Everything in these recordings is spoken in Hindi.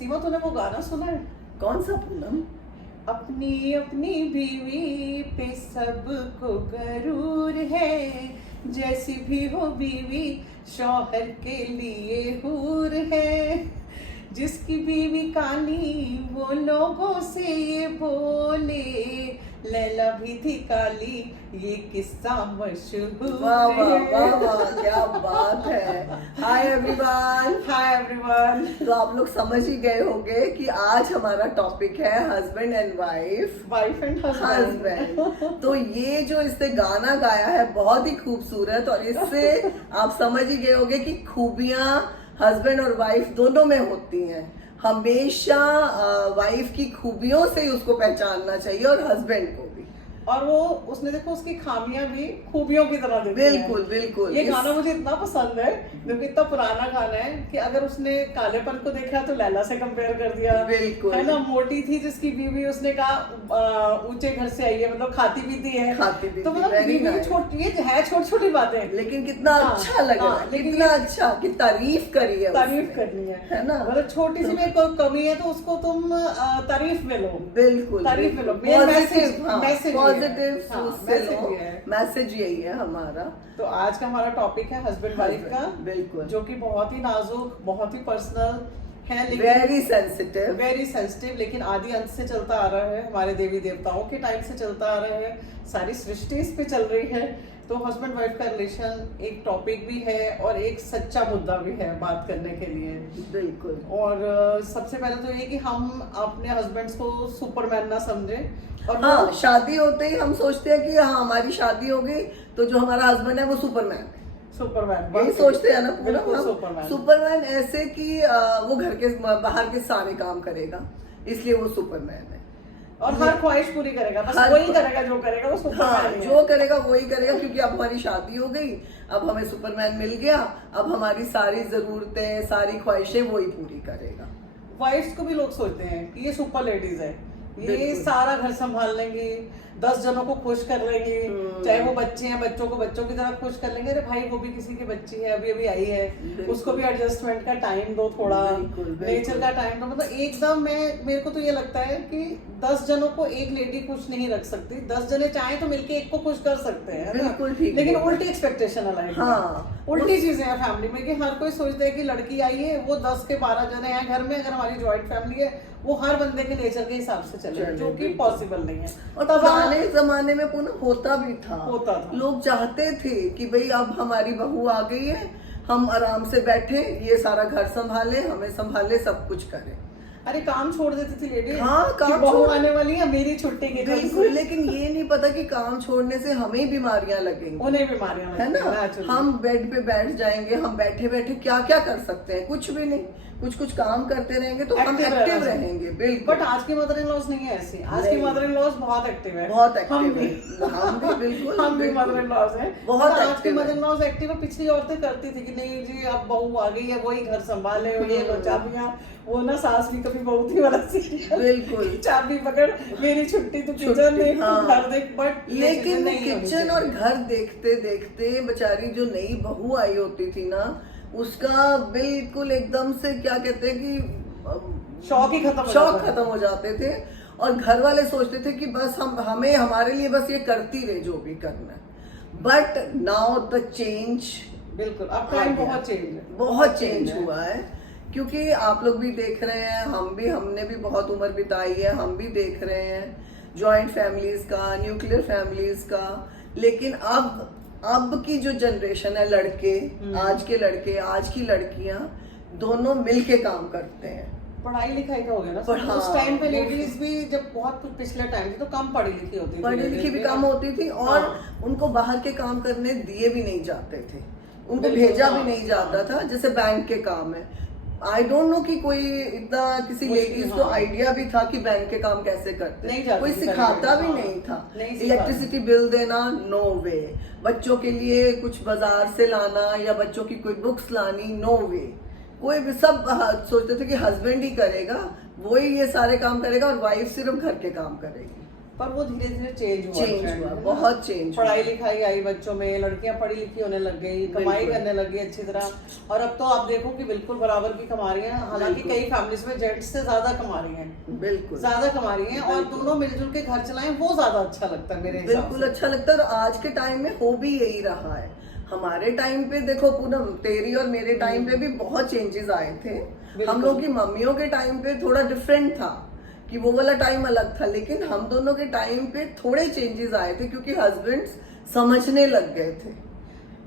सीमा, तूने वो गाना सुना है? कौन सा पूनम? अपनी अपनी बीवी पे सबको गरूर है, जैसी भी हो बीवी शौहर के लिए हूर है। जिसकी बीवी काली वो लोगों से ये बोले, लैला भी थी काली, ये किस्सा मशहूर वाह वाह है। वाह वाह, क्या बात है। Hi everyone. Hi everyone. तो आप लोग समझ ही गए होंगे कि आज हमारा टॉपिक है husband and wife. Wife and husband. तो ये जो इसने गाना गाया है बहुत ही खूबसूरत, और इससे आप समझ ही गए होंगे कि खूबियां हस्बैंड और वाइफ दोनों में होती हैं। हमेशा वाइफ की खूबियों से ही उसको पहचानना चाहिए और हस्बैंड को भी। और वो उसने देखो उसकी खामियां भी खूबियों की तरह देखी बिल्कुल बिल्कुल। ये गाना मुझे इतना पसंद है, क्योंकि इतना पुराना गाना है कि अगर उसने कालेपन को देखा तो लैला से कंपेयर कर दिया। बिल्कुल है ना, मोटी थी जिसकी बीवी, उसने कहा ऊंचे घर से आई है, मतलब खाती पीती है। तो मतलब बीवी छोटी, ये है छोटी छोटी बातें, लेकिन कितना अच्छा लग रहा है, कितना अच्छा कि तारीफ करी है, तारीफ करनी है ना। मतलब छोटी सी में कोई कमी है तो उसको तुम तारीफ में लो। बिल्कुल तारीफ में लो, पॉजिटिव से लो। मैसेज यही है हमारा। तो आज का हमारा टॉपिक है हस्बैंड वाइफ का, बिल्कुल, जो कि बहुत ही नाजुक, बहुत ही पर्सनल है, लेकिन वेरी सेंसिटिव, लेकिन आदि अंत से चलता आ रहा है, हमारे देवी देवताओं के टाइम से चलता आ रहा है, सारी सृष्टि इस पे चल रही है। तो हस्बैंड वाइफ का रिलेशन एक टॉपिक भी है और एक सच्चा मुद्दा भी है बात करने के लिए। बिल्कुल। और सबसे पहले तो ये कि हम अपने हस्बैंड्स को सुपरमैन ना समझें। और हाँ, शादी होते ही हम सोचते हैं कि हाँ हमारी शादी हो गई तो जो हमारा हस्बैंड है वो सुपरमैन है। सुपरमैन यही सोचते हैं ना पूरा। सुपरमैन ऐसे कि वो घर के बाहर के सारे काम करेगा, इसलिए वो सुपरमैन है और हर ख्वाहिश पूरी करेगा, बस वही करेगा जो करेगा वो सुपरमैन है। जो करेगा वही करेगा, क्योंकि अब हमारी शादी हो गई, अब हमें सुपरमैन मिल गया, अब हमारी सारी जरूरतें, सारी ख्वाहिशें वही पूरी करेगा। वाइफ्स को भी लोग सोचते हैं कि ये सुपर लेडीज है, ये सारा घर संभाल लेंगी, 10 जनों को खुश कर लेंगी, चाहे वो बच्चे हैं बच्चों को बच्चों की तरह खुश कर लेंगे। अरे भाई वो भी किसी की बच्ची है, अभी अभी आई है, उसको भी एडजस्टमेंट का टाइम दो, थोड़ा नेचर का टाइम दो। मतलब एकदम मेरे को तो ये लगता है कि 10 जनों को एक लेडी खुश नहीं रख सकती, 10 जने चाहे तो मिलके एक को खुश कर सकते हैं, बिल्कुल ठीक। लेकिन उल्टी एक्सपेक्टेशन है, उल्टी चीजें हैं फैमिली में, कि हर कोई सोचता है कि लड़की आई है, वो 10 के 12 जने हैं घर में, अगर हमारी ज्वाइंट फैमिली है वो हर बंदे के नेचर के हिसाब से चले, जो कि पॉसिबल नहीं है। और पुराने जमाने में पुनः होता भी था, लोग चाहते थे कि भाई अब हमारी बहू आ गई है, हम आराम से बैठे, ये सारा घर संभाले, हमें संभाले, सब कुछ करे। अरे काम छोड़ देती थी लेडी। हाँ, काम बहू आने वाली है, मेरी छुट्टी की। बिल्कुल, लेकिन ये नहीं पता कि काम छोड़ने से हमें बीमारियां लगेंगी, उन्हें बीमारियां है ना। हम बेड पे बैठ जाएंगे, हम बैठे बैठे क्या क्या कर सकते हैं, कुछ भी नहीं, कुछ कुछ काम करते रहेंगे तो हम एक्टिव रहेंगे। बिल्कुल। बट आज की मदर इन लॉज नहीं है ऐसी, आज की मदर इन लॉज बहुत एक्टिव है, बहुत एक्टिव है। हम भी बिल्कुल, हम भी मदर इन लॉज हैं बहुत। आज की मदर इन लॉज एक्टिव है। पिछली औरतें करती थी कि नहीं जी अब बहू आ गई है, वही घर संभाले, ये लो चाबियां, वो ना सास भी कभी बहू थी वाला सीरियल, बिल्कुल, चाबी पकड़, मेरी छुट्टी तो किचन देख, घर देख। बट लेकिन किचन और घर देखते देखते बेचारी जो नई बहू आई होती थी ना, उसका बिल्कुल एकदम से क्या कहते हैं कि शौक खत्म हो जाते थे, और घर वाले सोचते थे कि बस हमें हमारे लिए बस ये करती रहे जो भी करना है। बट नाउ द चेंज, बिल्कुल अब टाइम बहुत चेंज हुआ है, क्योंकि आप लोग भी देख रहे हैं, हमने भी बहुत उम्र बिताई है, हम भी देख रहे हैं जॉइंट फैमिलीज का, न्यूक्लियर फैमिलीज का। लेकिन अब की जो जनरेशन है, लड़के, आज के लड़के, आज की लड़कियां दोनों मिलके काम करते हैं। पढ़ाई लिखाई का हो गया ना, उस टाइम पे लेडीज भी जब बहुत कुछ पिछले टाइम तो कम पढ़ी लिखी होती थी, पढ़ी लिखी भी कम होती थी, और उनको बाहर के काम करने दिए भी नहीं जाते थे, उनको भेजा भी नहीं जाता था। जैसे बैंक के काम है, आई डोंट नो कि कोई इतना किसी लेडीज को आइडिया भी था कि बैंक के काम कैसे करते हैं, कोई सिखाता भी नहीं था। इलेक्ट्रिसिटी बिल देना, नो वे। बच्चों के लिए कुछ बाजार से लाना या बच्चों की कोई बुक्स लानी, नो वे। कोई भी, सब सोचते थे कि हस्बैंड ही करेगा, वही ये सारे काम करेगा और वाइफ सिर्फ घर के काम करेगी। पर वो धीरे धीरे चेंज हुआ, बहुत चेंज। पढ़ाई लिखाई आई बच्चों में, लड़कियां पढ़ी लिखी होने लग गई, कमाई करने लग गई अच्छी तरह, और अब तो आप देखो कि बिल्कुल बराबर की कमा रही हैं। हालांकि कई फैमिलीज में जेंट्स से ज्यादा कमा रही हैं, बिल्कुल ज्यादा कमा रही हैं, और दोनों मिलजुल के घर चलाएं, वो ज्यादा अच्छा लगता है मेरे हिसाब से। बिल्कुल अच्छा लगता है, और आज के टाइम में हो भी यही रहा है। हमारे टाइम पे देखो पूनम, तेरी और मेरे टाइम पे भी बहुत चेंजेस आए थे। हम लोग की मम्मियों के टाइम पे थोड़ा डिफरेंट था कि वो वाला टाइम अलग था, लेकिन हम दोनों के टाइम पे थोड़े चेंजेस आए थे क्योंकि हस्बैंड्स समझने लग गए थे।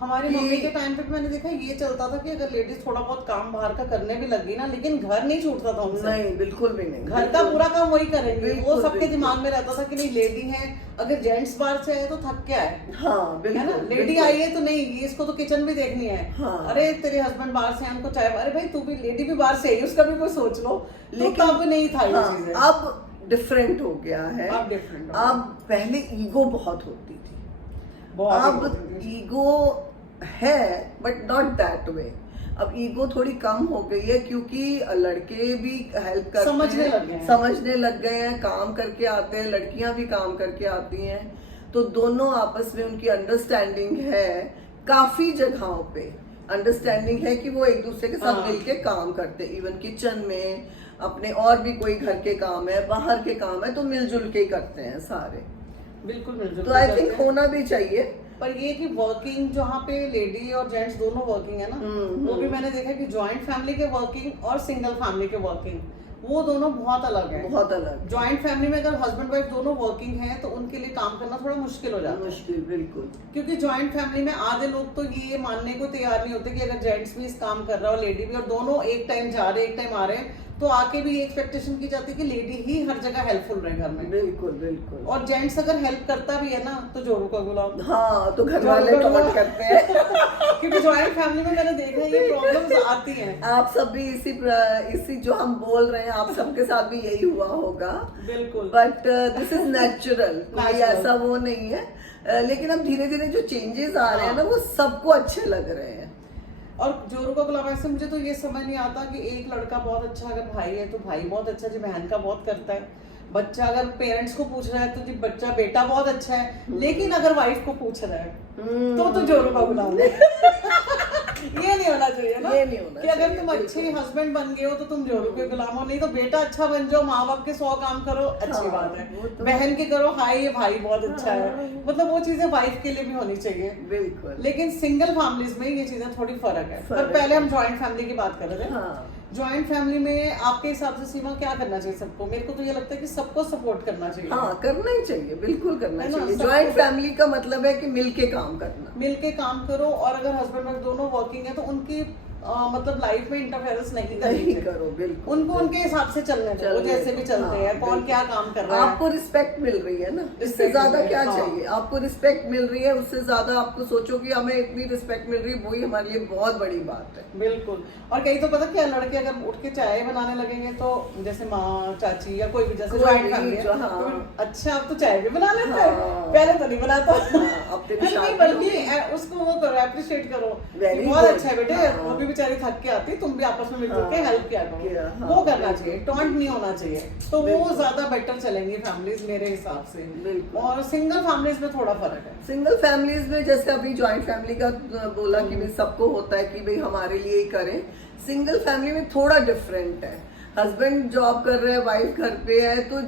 हमारी मम्मी के टाइम पे मैंने देखा ये चलता था कि अगर लेडीज थोड़ा बहुत काम बाहर का करने भी लगी ना, लेकिन घर नहीं छूटता था उनसे। नहीं, बिल्कुल भी नहीं। घर का पूरा काम वही करेंगे, वो सबके दिमाग में रहता था कि नहीं लेडी है, अगर जेंट्स बाहर से आए तो थक के आए, हाँ बिल्कुल, है ना, लेडी आई है तो नहीं इसको तो किचन भी देखनी है। हाँ। अरे तेरे हस्बैंड बाहर से उनको चाय, अरे भाई तू भी लेडी भी बाहर से आई, उसका भी कोई सोच लो। लेकिन अब नहीं था ये चीजें। अब डिफरेंट हो गया है। अब डिफरेंट, अब पहले ईगो बहुत होती थी, अब ईगो है बट नॉट दैट वे। अब ईगो थोड़ी कम हो गई है क्योंकि लड़के भी हेल्प करते हैं, समझने लग गए हैं, काम करके आते हैं, लड़कियां भी काम करके आती हैं, तो दोनों आपस में उनकी अंडरस्टैंडिंग है। काफी जगहों पे अंडरस्टैंडिंग है कि वो एक दूसरे के साथ मिलके काम करते हैं, इवन किचन में, अपने और भी कोई घर के काम है, बाहर के काम है, तो मिलजुल के करते हैं सारे। बिल्कुल मिलजुल। तो आई थिंक होना भी चाहिए। पर ये कि वर्किंग जहाँ पे लेडी और जेंट्स दोनों वर्किंग है ना, वो भी मैंने देखा कि जॉइंट फैमिली के वर्किंग और सिंगल फैमिली के वर्किंग, वो दोनों बहुत अलग है। बहुत अलग। जॉइंट फैमिली में अगर हस्बैंड वाइफ दोनों वर्किंग है तो उनके लिए काम करना थोड़ा मुश्किल हो जाता है। मुश्किल, बिल्कुल। क्योंकि जॉइंट फैमिली में आधे लोग तो ये मानने को तैयार नहीं होते कि अगर जेंट्स भी इस काम कर रहा है और लेडी भी, और दोनों एक टाइम जा रहे एक टाइम आ रहे हैं, तो आके भी ये एक्सपेक्टेशन की जाती है कि लेडी ही हर जगह हेल्पफुल रहे घर में। बिल्कुल बिल्कुल। और जेंट्स अगर हेल्प करता भी है ना तो जोरों का गुलाम। हाँ, तो घर वाले टॉन्ट करते हैं। क्योंकि जॉइंट फैमिली में मैंने देखा है ये प्रॉब्लम्स आती हैं। आप सब भी इसी जो हम बोल रहे हैं, आप सबके साथ भी यही हुआ होगा। बिल्कुल। बट दिस इज नेचुरल, कोई ऐसा वो नहीं है। लेकिन अब धीरे धीरे जो चेंजेस आ रहे हैं ना, वो सबको अच्छे लग रहे हैं। और जोरू का गुलाम ऐसे मुझे तो ये समझ नहीं आता कि एक लड़का बहुत अच्छा अगर भाई है तो भाई बहुत अच्छा जी बहन का बहुत करता है, बच्चा अगर पेरेंट्स को पूछ रहा है तो जी बच्चा बेटा बहुत अच्छा है, लेकिन अगर वाइफ को पूछ रहा है तो जोरू का गुलाम है। ये नहीं होना चाहिए ना, ये नहीं होना कि अगर तुम अच्छे हस्बैंड बन गए हो तो तुम जोरू के गुलाम हो, नहीं तो बेटा अच्छा बन जाओ, माँ बाप के 100 काम करो, अच्छी बात है, बहन के करो, हाय ये भाई बहुत अच्छा है, मतलब वो चीजें वाइफ के लिए भी होनी चाहिए। बिल्कुल। लेकिन सिंगल फैमिलीज में ये चीजें थोड़ी फर्क है। पर पहले हम जॉइंट फैमिली की बात कर रहे थे। जॉइंट फैमिली में आपके हिसाब से सीमा क्या करना चाहिए सबको? मेरे को तो ये लगता है कि सबको सपोर्ट करना चाहिए। हाँ, करना ही चाहिए, बिल्कुल करना चाहिए। जॉइंट फैमिली का मतलब है कि मिलके काम करना, मिलके काम करो, और अगर हस्बैंड वाइफ दोनों वर्किंग है तो उनकी मतलब लाइफ में इंटरफेरेंस नहीं करो। बिल्कुल, उनको उनके हिसाब से चलने दो, वो जैसे भी चलते हैं, कौन क्या काम कर रहा है। आपको रिस्पेक्ट मिल रही है ना, इससे ज्यादा क्या चाहिए? आपको रिस्पेक्ट मिल रही है, उससे ज्यादा आपको सोचो कि हमें इतनी रिस्पेक्ट मिल रही है, वही हमारे लिए बहुत बड़ी बात है। बिल्कुल। और कहीं तो पता क्या, लड़के अगर उठ के चाय बनाने लगेंगे तो जैसे माँ चाची या कोई भी, जैसे जॉइंट फैमिली है तो अच्छा अब तो चाय भी बना लेता है, पहले तो नहीं बनाता। बल्कि उसको वो करो, अप्रिशिएट करो, बहुत अच्छा है बेटे, वो भी बेचारी थक के आती, तुम भी आपस में मिलकर के हेल्प किया करो, वो करना चाहिए, टॉन्ट नहीं होना चाहिए, तो वो ज्यादा बेटर चलेंगी फैमिलीज मेरे हिसाब से। और सिंगल फैमिलीज में थोड़ा फर्क है। सिंगल फैमिलीज में जैसे अभी जॉइंट फैमिली का बोला कि भाई सबको होता है कि भाई हमारे लिए ही करें, सिंगल फैमिली में थोड़ा डिफरेंट है। हस्बैंड जॉब कर रहे हैं, वाइफ घर पे है, तो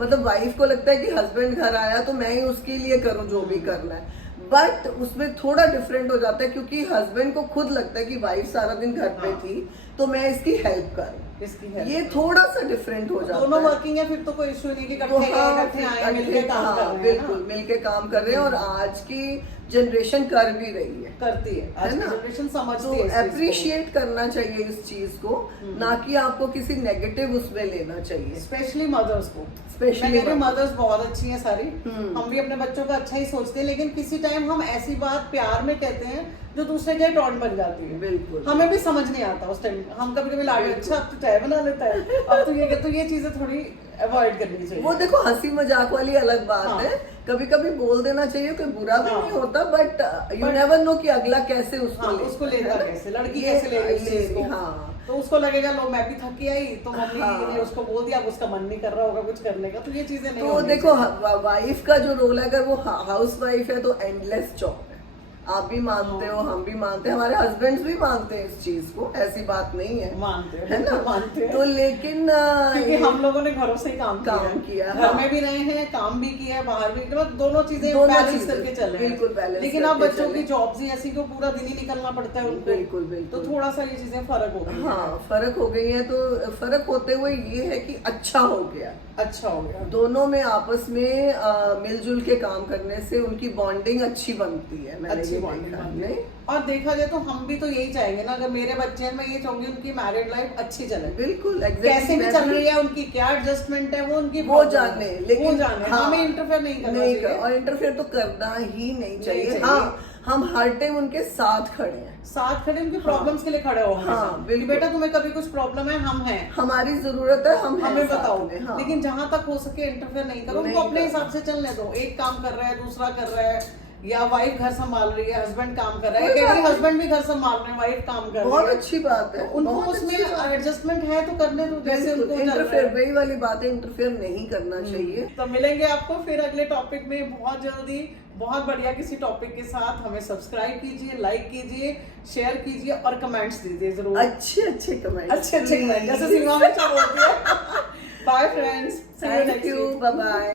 मतलब वाइफ को लगता है कि हस्बैंड घर आया तो मैं ही उसके लिए करूं जो भी करना है, बट उसमें थोड़ा डिफरेंट हो जाता है क्योंकि हस्बैंड को खुद लगता है कि वाइफ सारा दिन घर पे थी तो मैं इसकी हेल्प करूं, ये थोड़ा सा डिफरेंट हो जाता है। दोनों वर्किंग है फिर तो कोई इशू नहीं कि इकट्ठे आए मिलके काम कर रहे हैं। बिल्कुल मिलके काम कर रहे हैं, और आज की जनरेशन कर भी रही है, करती है, आज की जनरेशन समझती है। तो अप्रिशिएट करना चाहिए इस चीज को, ना कि आपको किसी नेगेटिव उसमें लेना चाहिए, स्पेशली मदर्स को। स्पेशली मदर्स बहुत अच्छी हैं सारी, हम भी अपने बच्चों का अच्छा ही सोचते हैं, लेकिन किसी टाइम हम ऐसी बात प्यार में कहते हैं जो दूसरे के टॉन्ट बन जाती है। बिल्कुल, हमें भी समझ नहीं आता उस टाइम, हम कभी कभी लागे अच्छा अब तो चाय बना लेता है, अब तो ये चीजें थोड़ी अवॉइड करनी चाहिए। वो देखो हंसी मजाक वाली अलग बात है, कभी कभी बोल देना चाहिए, कोई बुरा भी नहीं होता, बट यू नेवर नो कि अगला कैसे उसको लेता, कैसे लड़की कैसे ले रही है। तो उसको लगेगा लो मैं भी थकी आई तो मम्मी हाँ। ने उसको बोल दिया, अब उसका मन नहीं कर रहा होगा कुछ करने का, तो ये चीजें नहीं तो होनी देखो चाहिए। वाइफ का जो रोल है, अगर वो हाउस वाइफ है तो एंडलेस जॉब है। आप भी मानते हो, हम भी मानते हैं, हमारे हस्बैंड्स भी मानते हैं इस चीज को, ऐसी बात नहीं है, मानते हैं, है ना? मानते हैं। तो लेकिन क्योंकि हम लोगों ने घरों से ही काम किया, घर हाँ। में भी रहे हैं, काम भी किया है, बाहर भी, मतलब दोनों चीजें दोनों बैलेंस चीजें, करके चले हैं। बिल्कुल बैलेंस लेकिन अब करके बच्चों चले। की जॉब्स ही ऐसी कि पूरा दिन ही निकलना पड़ता है उनको, बिल्कुल बिल्कुल। तो थोड़ा सा ये चीजें फर्क हो गई हाँ फर्क हो गई है। तो फर्क होते हुए ये है कि अच्छा हो गया, अच्छा हो गया। दोनों में आपस में मिलजुल के काम करने से उनकी बॉन्डिंग अच्छी बनती है। मैंने अच्छी ये बॉन्डिंग देखा, बनती है। नहीं? और देखा जाए तो हम भी तो यही चाहेंगे ना, अगर मेरे बच्चे हैं मैं ये चाहूंगी उनकी मैरिड लाइफ अच्छी चले, बिल्कुल कैसे भी चल रही है, उनकी क्या एडजस्टमेंट है वो उनकी वो problem जाने, है। लेकिन वो जाने, हाँ, हमें इंटरफेयर नहीं करना नहीं चाहिए। और इंटरफेयर तो करना ही नहीं चाहिए। चाहिए। हाँ हम हर टाइम उनके साथ खड़े हैं, साथ खड़े उनकी प्रॉब्लम्स के लिए खड़े हो हमेशा। हाँ, बिल्कुल। कि बेटा तुम्हें कभी कुछ प्रॉब्लम है, हम हैं, हमारी जरूरत है, हम हैं हमें साथ बताओ। में, हाँ। लेकिन जहां तक हो सके इंटरफेयर नहीं करो, नहीं उनको अपने करना। हिसाब से चलने दो। एक काम कर रहा है, दूसरा कर रहा है, या वाइफ घर संभाल रही है, हस्बैंड काम कर रहा है, कोई कई बात बार नहीं। हस्बैंड भी घर संभाल रहे हैं, वाइफ काम कर रही बहुत है, अच्छी बात है, उनको बहुत उसमें अच्छी बात है। एडजस्टमेंट है तो करने दो, जैसे उनको चल रहा इंटरफेयर, है। वही वाली बात है, इंटरफेयर नहीं करना चाहिए। तो मिलेंगे आपको फिर अगले टॉपिक में बहुत जल्दी, बहुत बढ़िया किसी टॉपिक के साथ। हमें सब्सक्राइब कीजिए, लाइक कीजिए, शेयर कीजिए और कमेंट्स दीजिए जरूर, अच्छे अच्छे कमेंट, अच्छे कमेंट, जैसे सीमा में बोलती है। Bye friends, thank you, bye bye.